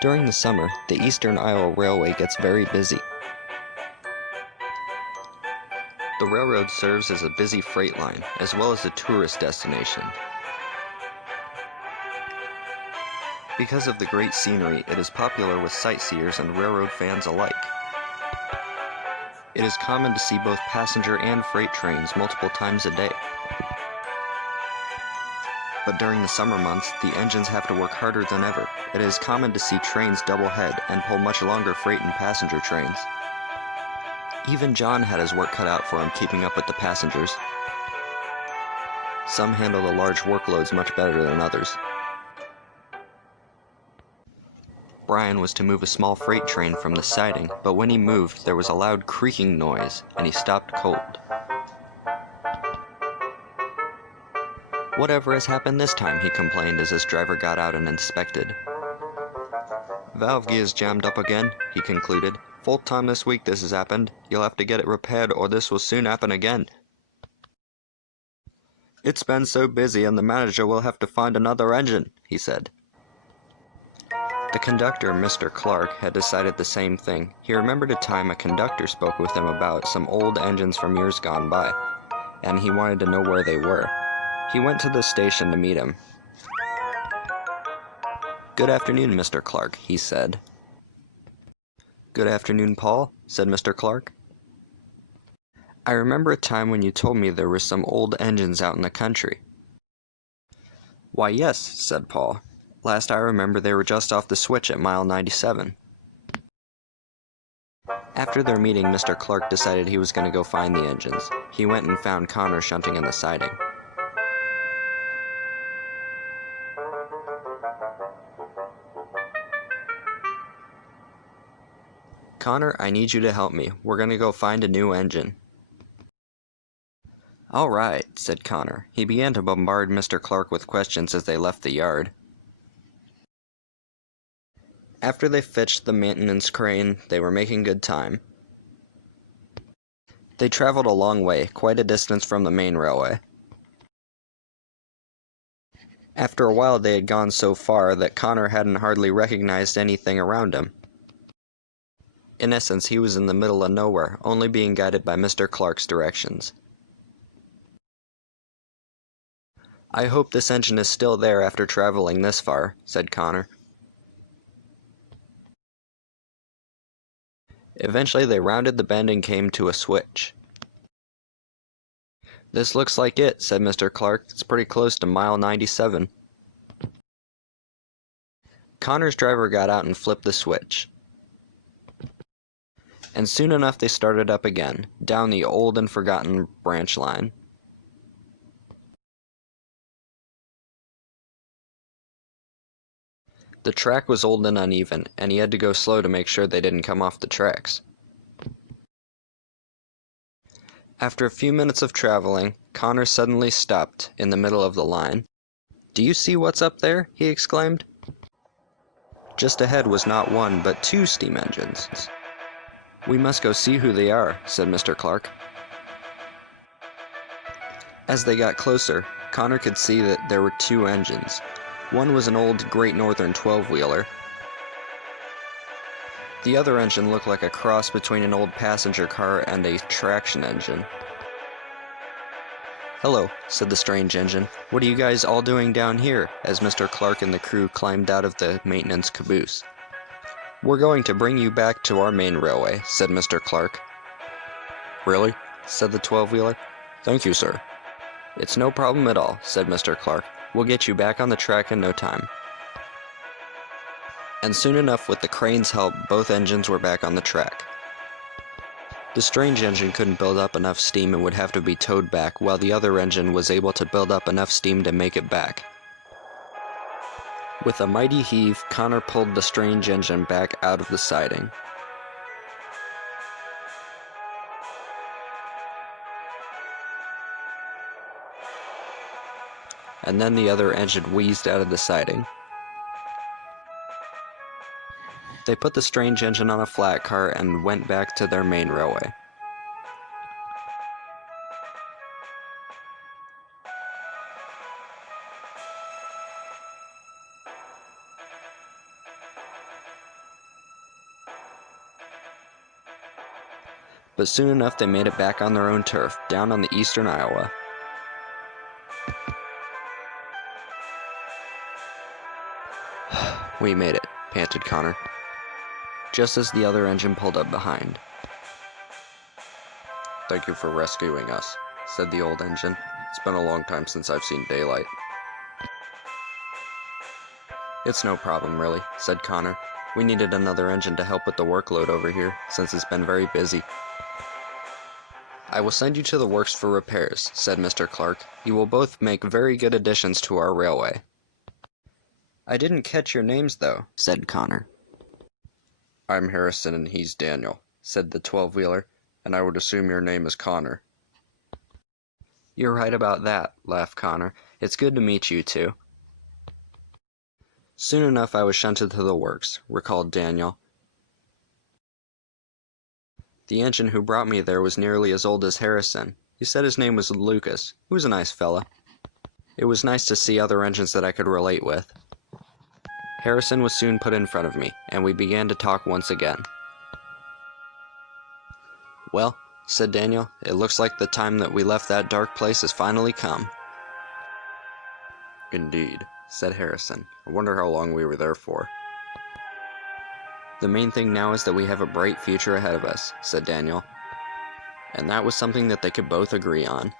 During the summer, the Eastern Isle Railway gets very busy. The railroad serves as a busy freight line, as well as a tourist destination. Because of the great scenery, it is popular with sightseers and railroad fans alike. It is common to see both passenger and freight trains multiple times a day. But during the summer months, the engines have to work harder than ever. It is common to see trains double head and pull much longer freight and passenger trains. Even John had his work cut out for him keeping up with the passengers. Some handle the large workloads much better than others. Brian was to move a small freight train from the siding, but when he moved, there was a loud creaking noise, and he stopped cold. "Whatever has happened this time?" he complained as his driver got out and inspected. "Valve gear's jammed up again," he concluded. "Fourth time this week this has happened. You'll have to get it repaired or this will soon happen again." "It's been so busy and the manager will have to find another engine," he said. The conductor, Mr. Clark, had decided the same thing. He remembered a time a conductor spoke with him about some old engines from years gone by, and he wanted to know where they were. He went to the station to meet him. "Good afternoon, Mr. Clark," he said. "Good afternoon, Paul," said Mr. Clark. "I remember a time when you told me there were some old engines out in the country." "Why, yes," said Paul. "Last I remember they were just off the switch at mile 97. After their meeting, Mr. Clark decided he was going to go find the engines. He went and found Connor shunting in the siding. "Connor, I need you to help me. We're going to go find a new engine." "All right," said Connor. He began to bombard Mr. Clark with questions as they left the yard. After they fetched the maintenance crane, they were making good time. They traveled a long way, quite a distance from the main railway. After a while they had gone so far that Connor hadn't hardly recognized anything around him. In essence, he was in the middle of nowhere, only being guided by Mr. Clark's directions. "I hope this engine is still there after traveling this far," said Connor. Eventually they rounded the bend and came to a switch. "This looks like it," said Mr. Clark. "It's pretty close to mile 97. Connor's driver got out and flipped the switch. And soon enough they started up again, down the old and forgotten branch line. The track was old and uneven, and he had to go slow to make sure they didn't come off the tracks. After a few minutes of traveling, Connor suddenly stopped in the middle of the line. "Do you see what's up there?" he exclaimed. Just ahead was not one, but two steam engines. "We must go see who they are," said Mr. Clark. As they got closer, Connor could see that there were two engines. One was an old Great Northern 12-wheeler. The other engine looked like a cross between an old passenger car and a traction engine. "Hello," said the strange engine. "What are you guys all doing down here?" as Mr. Clark and the crew climbed out of the maintenance caboose. "We're going to bring you back to our main railway," said Mr. Clark. "Really?" said the 12-wheeler. "Thank you, sir." "It's no problem at all," said Mr. Clark. "We'll get you back on the track in no time." And soon enough, with the crane's help, both engines were back on the track. The strange engine couldn't build up enough steam and would have to be towed back, while the other engine was able to build up enough steam to make it back. With a mighty heave, Connor pulled the strange engine back out of the siding. And then the other engine wheezed out of the siding. They put the strange engine on a flat car and went back to their main railway. But soon enough they made it back on their own turf, down on the eastern Iowa. We made it, panted Connor, just as the other engine pulled up behind. Thank you for rescuing us, said the old engine. It's been a long time since I've seen daylight. It's no problem, really, said Connor. We needed another engine to help with the workload over here, since it's been very busy. I will send you to the works for repairs, said Mr. Clark. You will both make very good additions to our railway. I didn't catch your names, though, said Connor. I'm Harrison and he's Daniel, said the 12-wheeler, and I would assume your name is Connor. You're right about that, laughed Connor. It's good to meet you two. Soon enough I was shunted to the works, recalled Daniel. The engine who brought me there was nearly as old as Harrison. He said his name was Lucas. He was a nice fella. It was nice to see other engines that I could relate with. Harrison was soon put in front of me, and we began to talk once again. Well, said Daniel, it looks like the time that we left that dark place has finally come. Indeed, said Harrison. I wonder how long we were there for. The main thing now is that we have a bright future ahead of us, said Daniel. And that was something that they could both agree on.